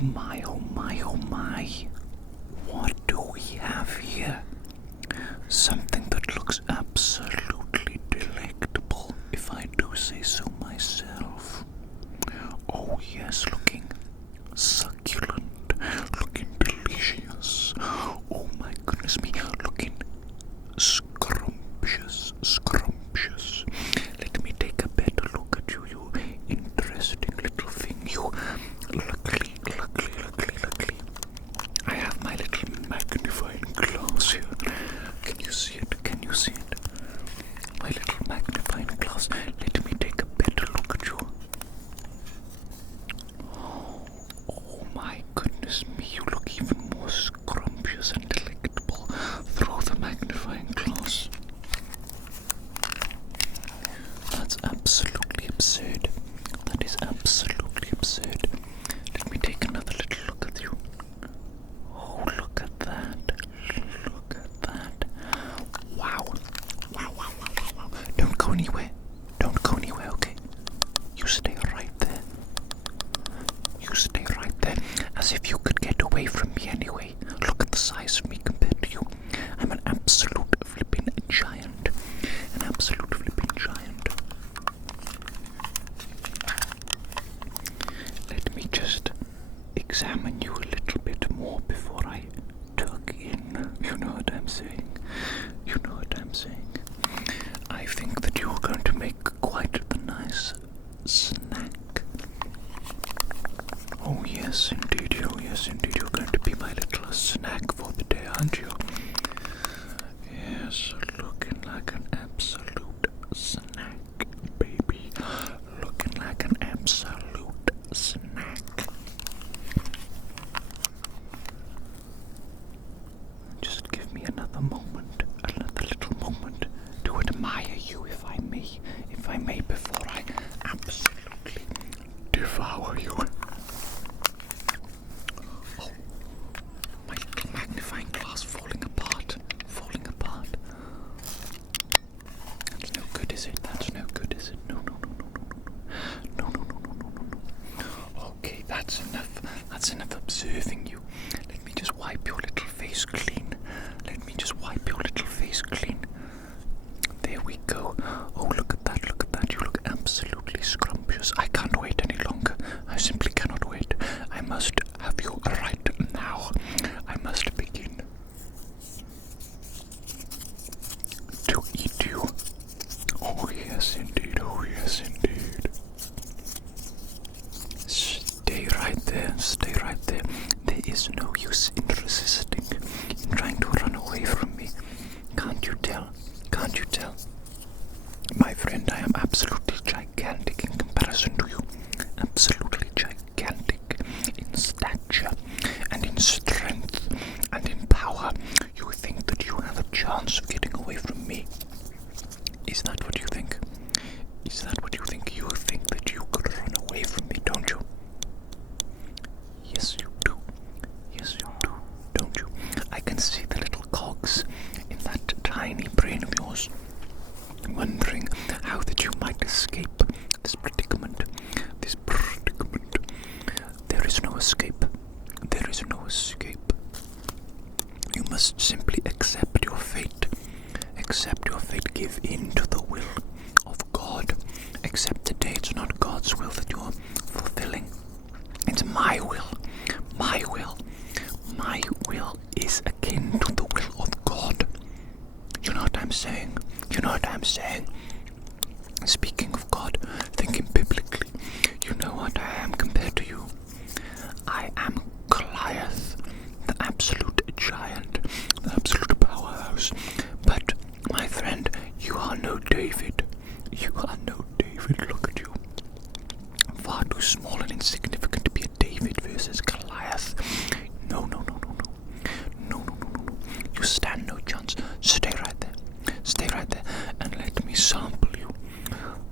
my, oh my, oh my. What do we have here? Something that looks absolutely delectable, if I do say so myself. Oh yes, looking succulent, looking delicious. Oh my goodness me, looking scrumptious, scrumptious. Let me take a better look at you, you interesting little thing, you. Luckily. I have my little magnifying glass here. Can you see it? Can you see it? My little magnifying glass. Let me take a better look at you. Oh my goodness me, you look even more scrumptious and delectable through the magnifying glass. That's absolutely absurd. That is absolutely absurd. Let me take another little look at you. Oh, look at that. Look at that. Wow. Wow. Don't go anywhere. Don't go anywhere, okay? You stay right there. You stay right there. As if you could get away from me anyway. Look at the size of me compared to you. I'm an absolute flipping giant. An absolute flipping giant. Let me just examine you a little bit more before I tuck in. You know what I'm saying? You know what I'm saying? I think that you're going to make quite the nice snack. Oh yes, indeed. Oh yes, indeed. You're going to be my little snack for the day, aren't you? Yes, looking like an absolute snack, baby. Looking like an absolute snack. Just give me another moment, another little moment to admire you, if I may, before I absolutely devour you. Oh, my little magnifying glass falling apart. That's no good, is it? That's no good, is it? No. Okay, that's enough. That's enough observing you. Let me just wipe your little face clean. There we go. Oh, look at that. You look absolutely scrumptious. I can't wait any longer. I simply cannot wait. I must have you right now. I must begin to eat you. Oh yes, indeed. Stay right there. There is no use in resisting, in trying to run away from me. Can't you tell? My friend, I am absolutely gigantic in comparison to you. Absolutely gigantic in stature and in strength and in power. You think that you have a chance of getting away from me? Is that what you think? You think that you could run away from me, don't you? Yes, you do, don't you? I can see the little cogs in that tiny brain of yours, wondering how that you might escape this predicament. There is no escape. You must simply accept your fate. Give in to the will of God. Accept today it's not God's will that you're fulfilling. It's my will. My will is akin to the will of God. You know what I'm saying? Speaking of God, thinking biblically, you know what I am compared to you? I am Goliath, the absolute giant, the absolute powerhouse. But, my friend, you are no David. Look at you. Far too small and insignificant to be a David versus Goliath. No. You stand no chance. Stay right there, and let me sample you.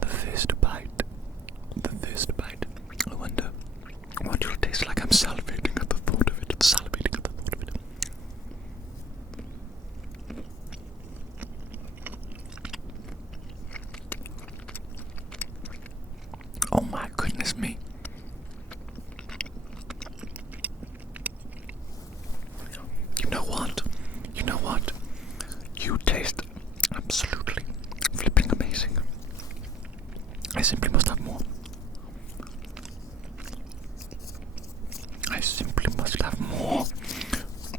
The first bite. I wonder what you'll taste like. I'm salivating at the thought of it. Oh my goodness me. I simply must have more.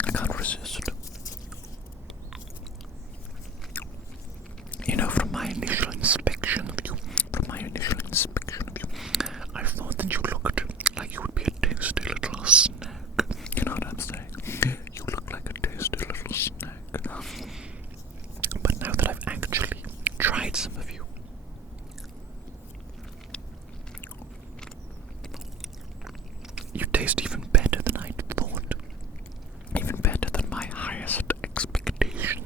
I can't resist. You know, from my initial inspection of you, I thought that you looked like you would be a tasty little snack. You know what I'm saying? You look like a tasty little snack. But now that I've actually tried some of you, you taste even better than I'd thought. Even better than my highest expectations.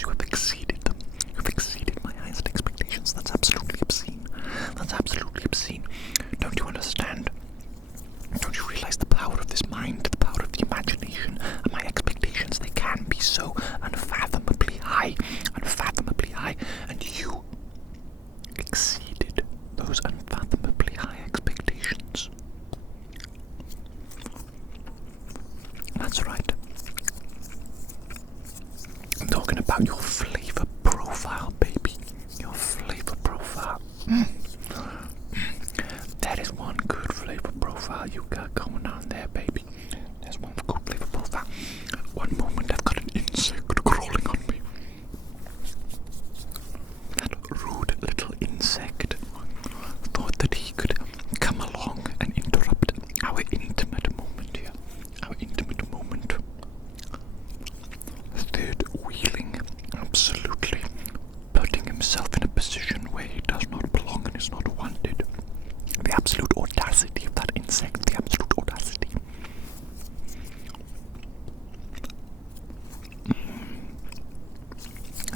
You have exceeded them. You've exceeded my highest expectations. That's absolutely obscene. Don't you understand? Don't you realize the power of this mind, the power of the imagination, and my expectations? They can be so unfathomably high, and you exceeded those unfathomably high expectations. That's right. I'm talking about your flavor profile, baby. Your flavor profile. That is one good flavor profile you got going on there, baby. There's one good flavor profile. One moment I've got an insect crawling on me. That rude little insect thought that he could come along and interrupt our intimate moment here. Our intimate moment. Third wheeling, absolutely putting himself in a position where he does not belong and is not wanted. The absolute audacity of that insect, the absolute audacity.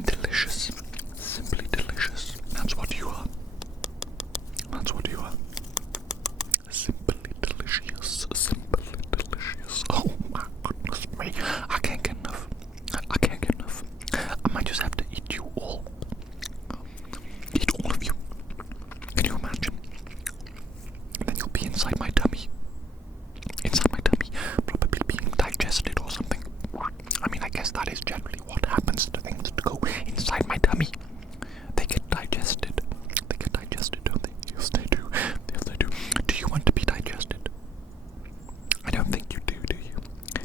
Delicious, simply delicious. That's what you are. Simply delicious, Oh my goodness me, I can't get enough. I might just have to eat you all. Eat all of you. Can you imagine? Then you'll be inside my tummy, probably being digested or something. I mean, I guess that is generally what happens to things that go inside my tummy. They get digested, don't they? Yes, they do. Do you want to be digested? I don't think you do you?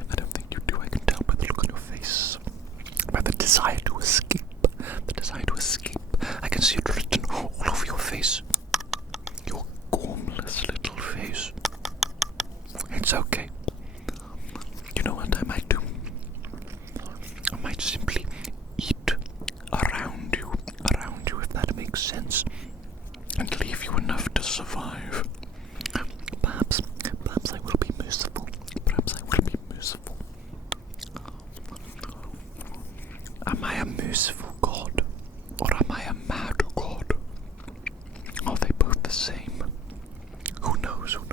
I don't think you do. I can tell by the look on your face, by the desire to escape. I can see it written all over your face. Your gormless little face. It's okay. You know what I might do? I might simply eat around you, if that makes sense, and leave you enough to survive. Perhaps I will be merciful. Am I a merciful God? Or am I a mad God? Are they both the same? Who knows? Who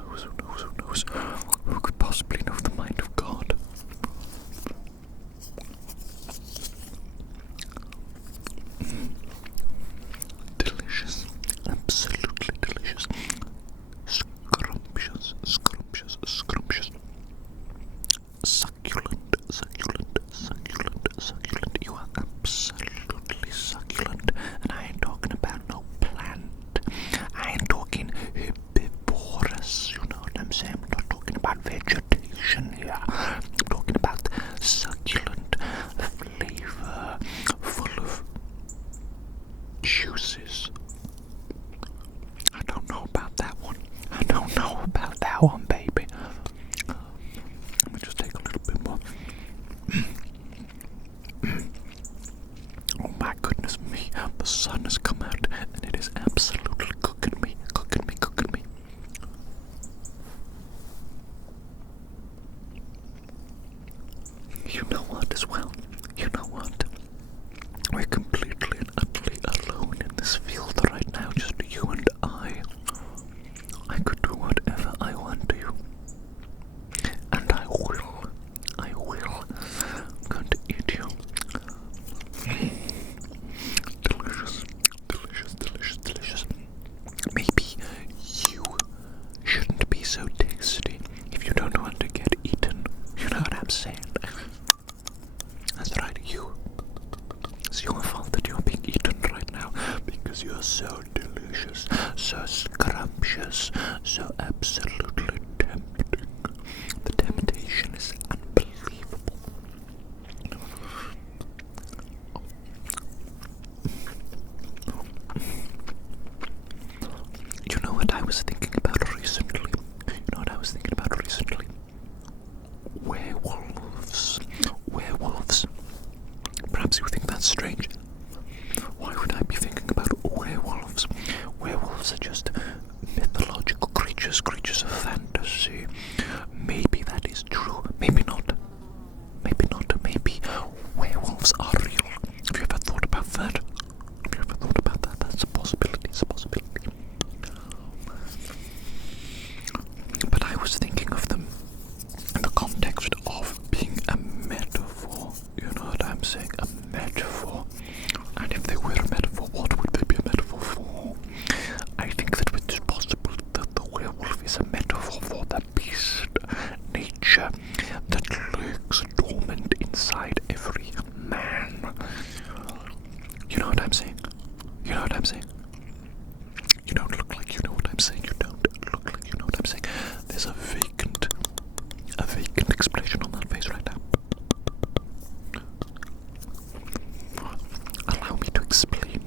could possibly know the mind of God? Delicious. Absolutely delicious. Scrumptious. Succulent. You are absolutely succulent. And I ain't talking about no plant. I ain't talking herbivorous, you know what I'm saying? I'm not talking about vegetation here. I'm talking about succulent flavor, full of juices. I don't know about that one, baby. Let me just take a little bit more. Oh my goodness me, the sun has come out and it is absolutely cooking me. You know what as well? We're completely and utterly alone in this field right now, just you and I. I could do whatever I want to you. And I will. I'm going to eat you. Delicious. Maybe you shouldn't be so tasty if you don't want to get eaten. You know what I'm saying? That's right, it's your fault that you're being eaten right now because you're so delicious, so scrumptious, so absolutely tempting. about recently. Werewolves. Werewolves. Perhaps you think that's strange. Why would I be thinking about werewolves? Werewolves are just mythological creatures, creatures of fantasy. Maybe that is true. Maybe not. Maybe not. Maybe werewolves are real. Have you ever thought about that? Have you ever thought about that? That's a possibility. It's a possibility. But I was thinking of them in the context of being a metaphor. You know what I'm saying? A metaphor. And if they were a metaphor, what would they be a metaphor for? I think that it's possible that the werewolf is a metaphor for the beast nature that lurks dormant inside every man. You know what I'm saying? You know what I'm saying? You don't look like you know what I'm saying. You don't look like you know what I'm saying. There's a vacant expression on that face right now. Allow me to explain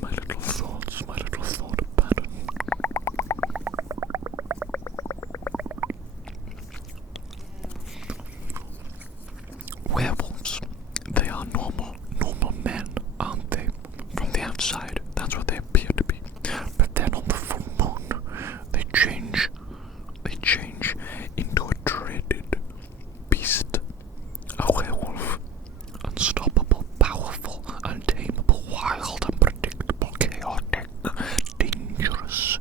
my little thoughts, my little thought pattern. Werewolves, they are normal men, aren't they? From the outside, that's what they appear to be. But then on the full moon, they change into a dreaded beast, a werewolf. Unstoppable, powerful, untamable, wild, unpredictable, chaotic, dangerous.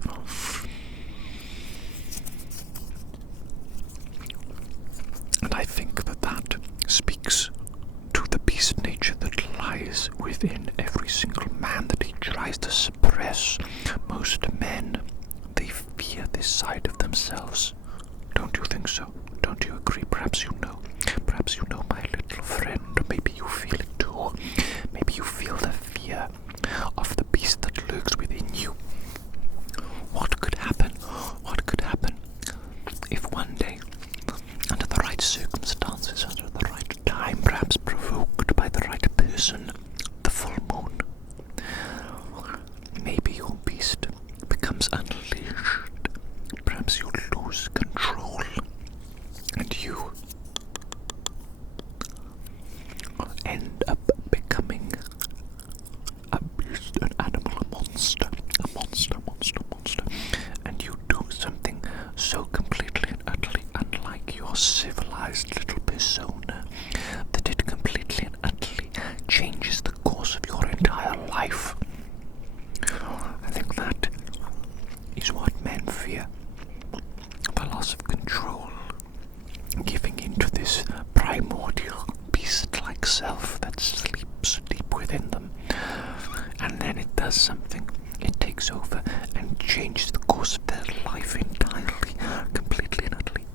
And I think that speaks to the beast nature that lies within every single man that he tries to suppress. Most men, they fear this side of themselves. Don't you think so? Don't you agree? Perhaps you know. Perhaps you know, my little friend. Maybe you feel it too. Maybe you feel the fear of the beast that lurks within you. What could happen? What could happen if one day, under the right circumstances, under the right time, perhaps provoked by the right person, the full moon, maybe your beast becomes unleashed. Perhaps you lose control, and you end up becoming a beast, an animal, a monster, and you do something so completely and utterly unlike your civilized little persona that it completely and utterly changes the course of your entire life. I think that is what men fear. The loss of control, giving into this primordial beast-like self that sleeps deep within them, and then it does something. It takes over and changes the course of their life entirely, completely and utterly.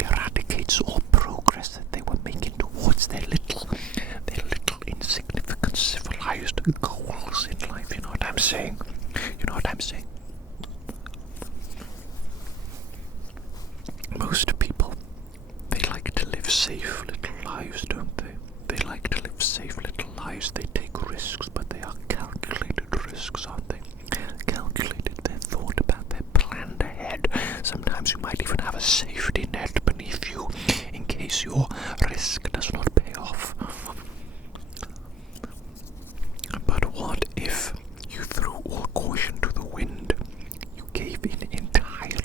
Eradicates all progress that they were making towards their little insignificant civilized goals in life. You know what I'm saying? You know what I'm saying? Most people, they like to live safe little lives, don't they? They like to live safe little lives. They take risks, but they are calculated risks, aren't they? Calculated, they're thought about, they're planned ahead. Sometimes you might even have a safety net beneath you in case your risk does not pay off. But what if you threw all caution to the wind? You gave in entirely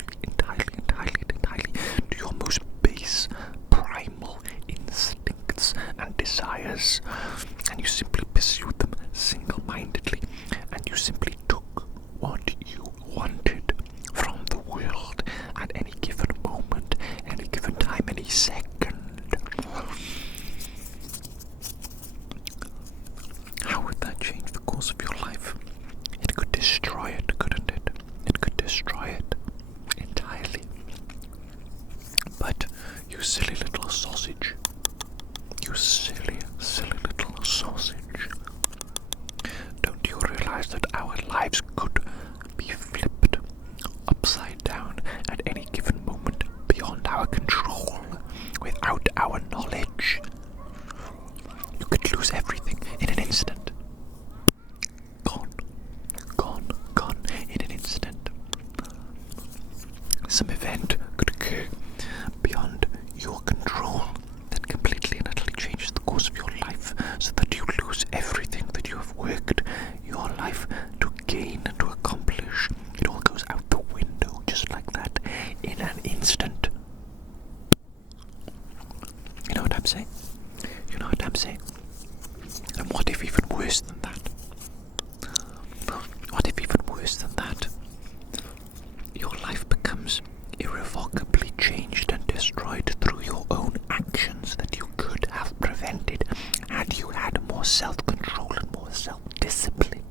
to your most base, primal instincts and desires, and you simply pursued them single-mindedly, and you simply took what you wanted from the world at any given moment, any given time, any second. How would that change the course of your life? It could destroy it, couldn't it? It could destroy it entirely. But you silly little sausage, you silly little sausage, don't you realize that our lives could be flipped upside down at any given moment beyond our control, without our knowledge? You could lose everything in an instant. Gone in an instant. Some event could occur beyond your control that completely and utterly changes the course of your life, so that you lose everything that you have worked your life to gain and to accomplish. It all goes out the window just like that in an instant. You know what I'm saying? You know what I'm saying? And what if even worse than that? What if even worse than that? Your life becomes irrevocably changed and destroyed through your own actions that you could have prevented had you had more self-control and more self-discipline.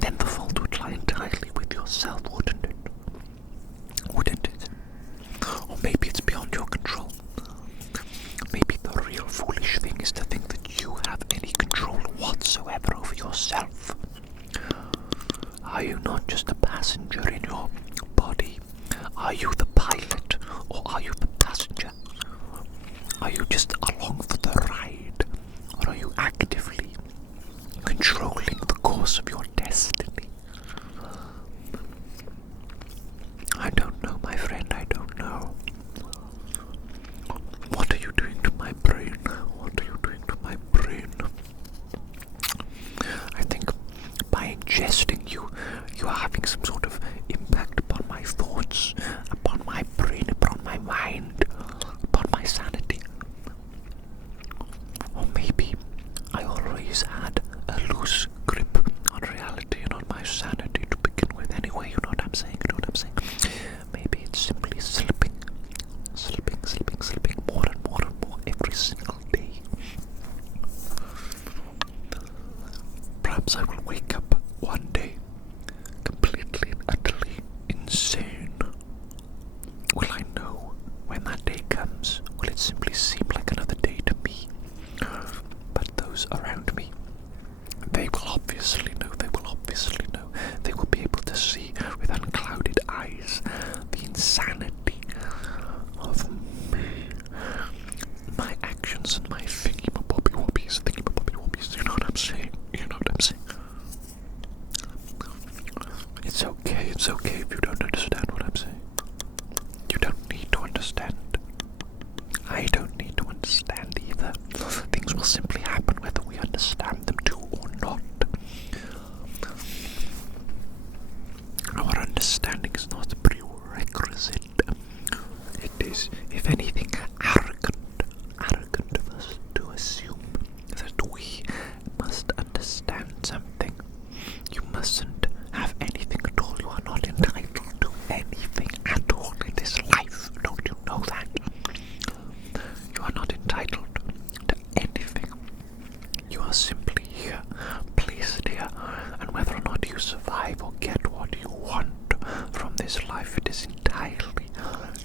Then the fault would lie entirely with yourself, wouldn't it? Wouldn't it? Or maybe it's beyond your control. Maybe the real foolish thing is to think that you have any control whatsoever over yourself. Are you not just a passenger in your body? Are you the pilot, or are you the passenger? Are you just along for the ride, or are you actively controlling the course of your destiny? I don't know, my friend, I don't know. What are you doing to my brain? What are you doing to my brain? I think by ingesting you are having some sort of impact upon my thoughts, upon my brain, upon my mind, upon my sanity. Or maybe I always had a loose grip on reality and on my sanity to begin with anyway, you know what I'm saying? You know what I'm saying? Maybe it's simply slipping more and more and more every single day. Perhaps I will wake up one day completely and utterly insane. Will I know when that day comes? Will it simply seem like another day to me? But those around me, they will obviously know, they will be able to see with unclouded eyes the insanity of me, my actions and my thingy-ma-bobby-wobbies, you know what I'm saying? You know what I'm saying? It's okay if you don't understand what I'm saying. You don't need to understand. I don't need to understand either. Things will simply happen whether we understand them too or not. Our understanding is not a prerequisite. It is, if anything, arrogant of us to assume that we must understand something. You mustn't have anything at all. You are not entitled to anything at all in this life. Don't you know that? You are not entitled to anything. You are simply here, placed here, and whether or not you survive or get what you want from this life, it is entirely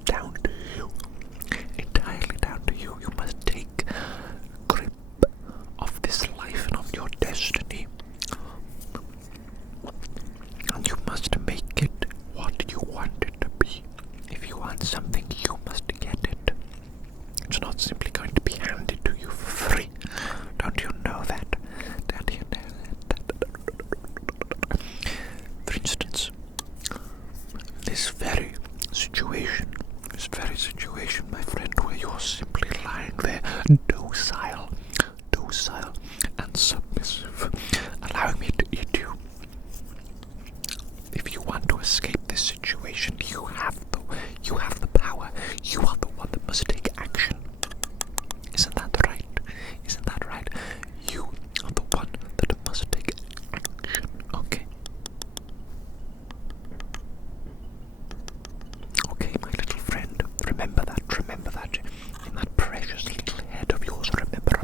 down to you. Entirely down to you. You must take grip of this life and of your destiny. And you must make it what you want it to be. If you want something, you must get it. It's not simply going to be handed to you for free. Don't you know that? Don't you know that? For instance, this very situation, my friend, where you're simply lying there, docile and submissive, allowing me to eat you. If you want to escape this situation, you have the power. You are the one that must take action. Isn't that right? Isn't that right? You are the one that must take action. Okay. Okay, my little friend. Remember that. In that precious little head of yours. Remember.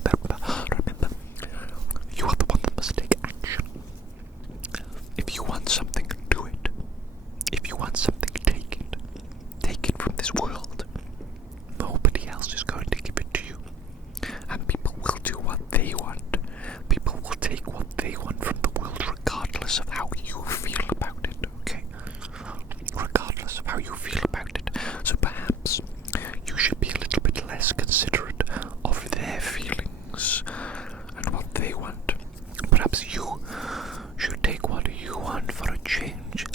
You are the one that must take action. If you want something, do it. If you want something, take it. Take it from this world. Nobody else is going to give it to you. And people will do what they want. People will take what they want from the world regardless of how you feel about it, okay? Regardless of how you feel about it. So perhaps you should be a little bit less considerate of their feelings and what they want. Perhaps you should take what you want for a change.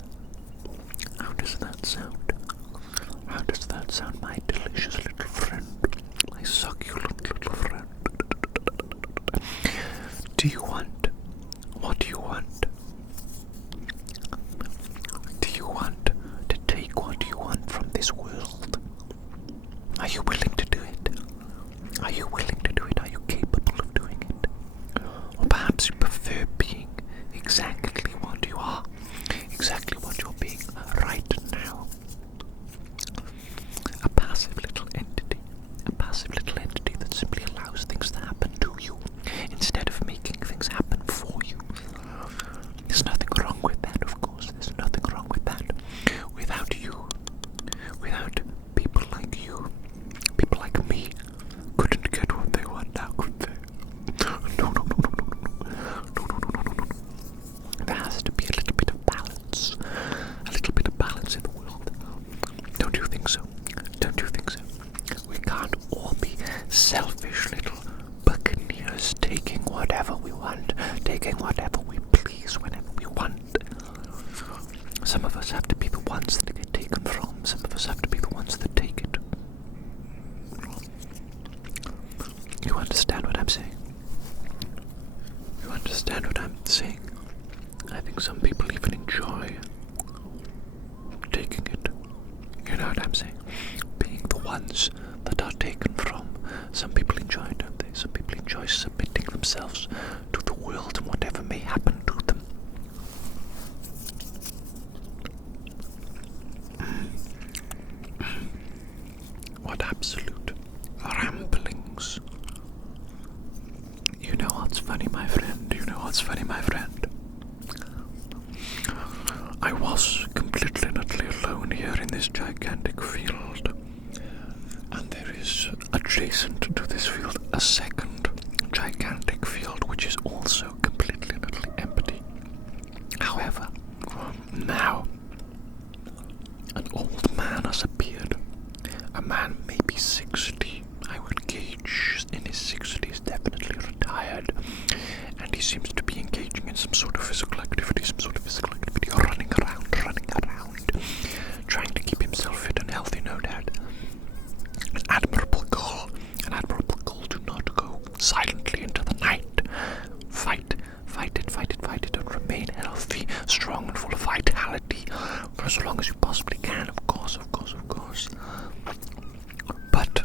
How does that sound? sound, my delicious little friend, my succulent little friend. Do you want? What do you want? Do you want to take what you want from this world? Are you willing to do it? Are you willing to do it? Are you capable of doing it? Or perhaps you prefer being exactly what you are, exactly what you're being right now. A passive little entity that simply allows things to happen to you instead of making things happen for you. There's nothing wrong with that, of course. There's nothing wrong with that. Without you, without people like you, people like me, couldn't get what they want now, could they? No. There has to be a little bit of balance. A little bit of balance in the world. Don't you think so? Don't you think so? We can't all be selfish little buccaneers taking whatever we want, taking whatever we please whenever we want. Some of us have to be the ones that get taken from. Some of us have to be the ones that take it. You understand what I'm saying? You understand what I'm saying? I think some people even enjoy taking it. You know what I'm saying? Being the ones that are taken from. Some people enjoy it, don't they? Some people enjoy submitting themselves to the world and whatever may happen to them. What absolute ramblings. You know what's funny, my friend? You know what's funny, my friend? I was completely and utterly alone here in this gigantic field. And there is adjacent to this field a second gigantic field which is also completely and utterly empty. However, now an old man has appeared. A man maybe 60, I would gauge in his 60s, definitely retired, and he seems to be engaging in some sort of physical activity, running around, trying to keep himself fit and healthy, no doubt. An admirable goal. Do not go silently into the night. Fight it, and remain healthy, strong, and full of vitality for as long as you possibly can, of course. But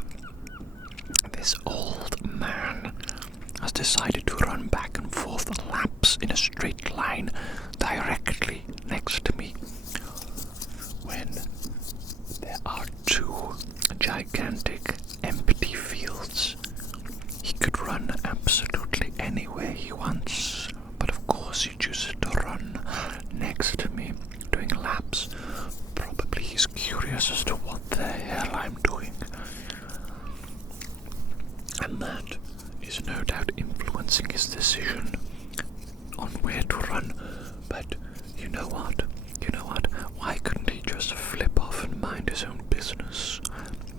this old man has decided to run back and forth laps in a straight line directly next to me when there are two gigantic empty fields. He could run absolutely anywhere he wants, but of course he chooses to run next to me, doing laps. Probably he's curious as to what the hell I'm doing. And that is no doubt influencing his decision on where to run. But you know what? Why couldn't he just flip off and mind his own business?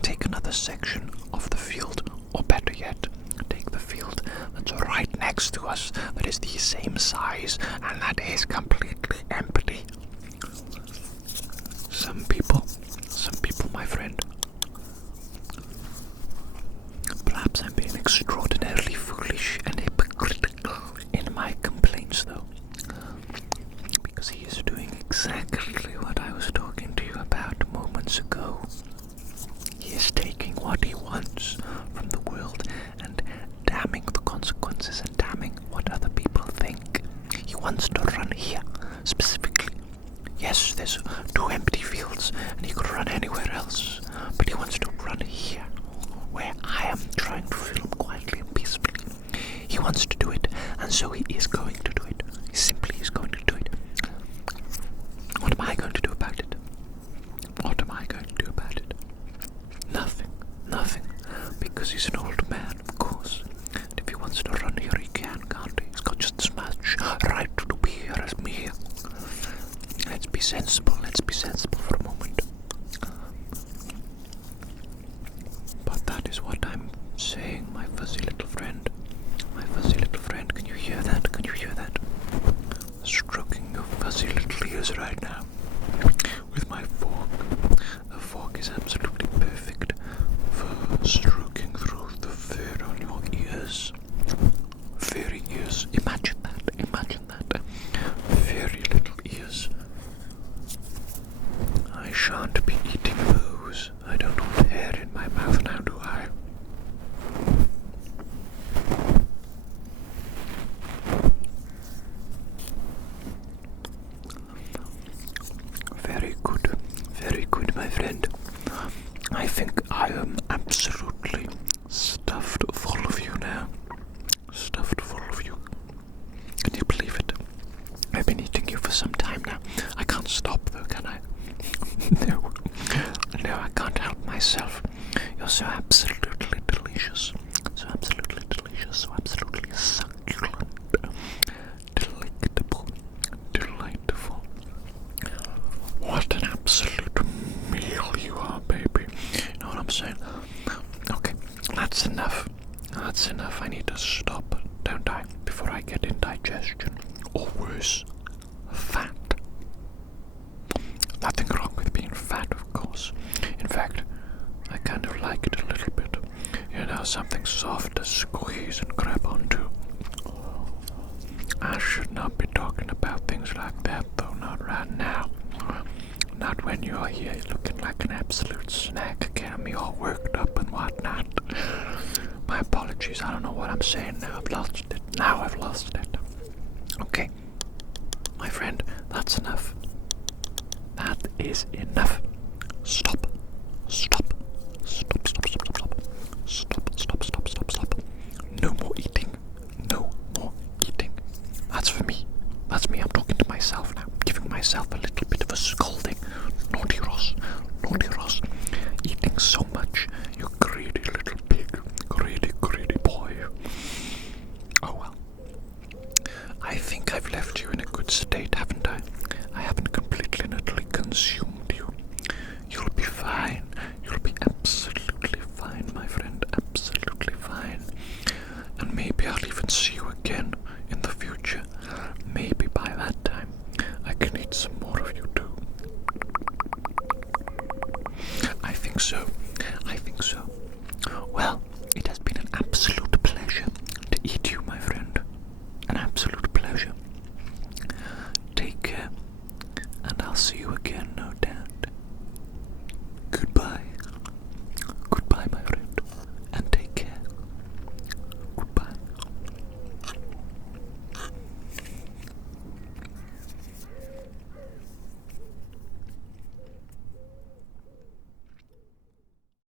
Take another section of the field, or better yet, take the field that's right next to us, that is the same size, and that is completely empty. Some people, my friend. Perhaps I'm being extraordinarily foolish and hypocritical in my complaints, though, because he is doing exactly what I was talking to you about moments ago. He is taking what he wants from the world and damning the consequences and damning what other people think. He wants to run here, specifically. Yes, there's two empty fields, and he could run anywhere else, but he wants to run here, where I am trying to film quietly and peacefully. He wants to do it, and so he is going to do it. He simply is going to do it. What am I going to do about it? What am I going to do about it? Nothing, because he's an old man, of course. And if he wants to run here, he can, can't he? He's got just as much right to be here as me. Let's be sensible for a moment. No, I can't help myself. You're so absolutely delicious. So absolutely delicious. So absolutely succulent. Delectable. Delightful. What an absolute meal you are, baby. You know what I'm saying? Okay, that's enough. That's enough. I need to stop, don't I? Before I get indigestion. Or worse, fat. Nothing wrong with being fat, of course. In fact, I kind of like it a little bit. You know, something soft to squeeze and grab onto. I should not be talking about things like that, though, not right now. Not when you're here looking like an absolute snack, getting me all worked up and whatnot. My apologies, I don't know what I'm saying now. I've lost it. Now I've lost it. Okay, my friend, that's enough. That is enough. Stop. Stop. Stop, stop, stop, stop, stop. Stop, stop, stop, stop, stop. No more eating. No more eating. That's for me. That's me. I'm talking to myself now. Giving myself a little bit of a scolding. Naughty Ross. Naughty Ross. Eating so much. You greedy little pig. Greedy, greedy boy. Oh well. I think I've left you in a good state, haven't I? I haven't completely and utterly consumed you. You'll be fine. You'll be absolutely fine, my friend. Absolutely fine. And maybe I'll even see you again in the future. Maybe by that time I can eat some more of you too. I think so. I think so.